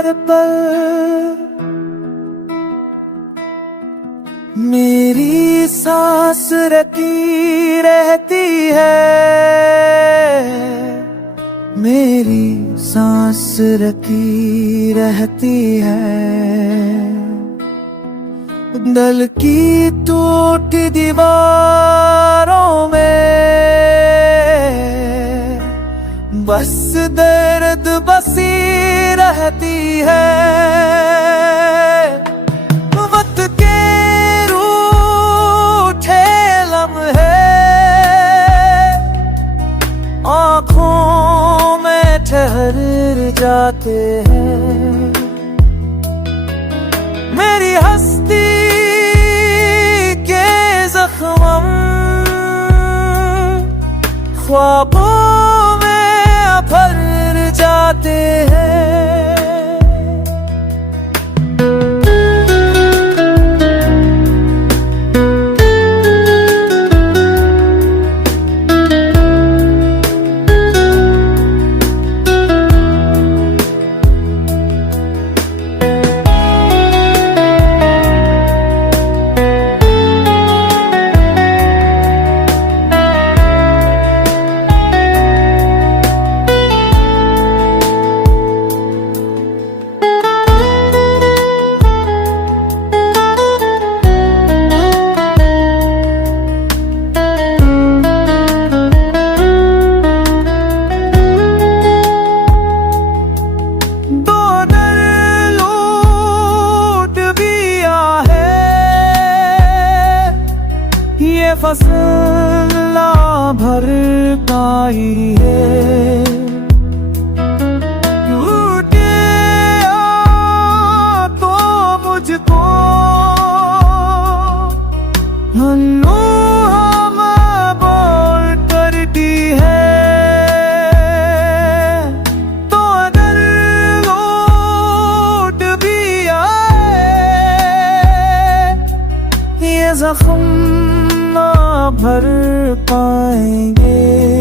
हर पल मेरी सांस रखी रहती है, मेरी सांस रखी रहती है। दिल की टूट दीवारों में बस दर्द बसी रहती है। वक्त के रूठे लम्हे आँखों में ठहर जाते हैं। मेरी हस्ती के जख्म ख्वाबों में भर जाते हैं। फसला भर पाई है, टूटे तो मुझको हम बोल करती है। तो अगर लौट भी आए ये जख्म भर पाएंगे।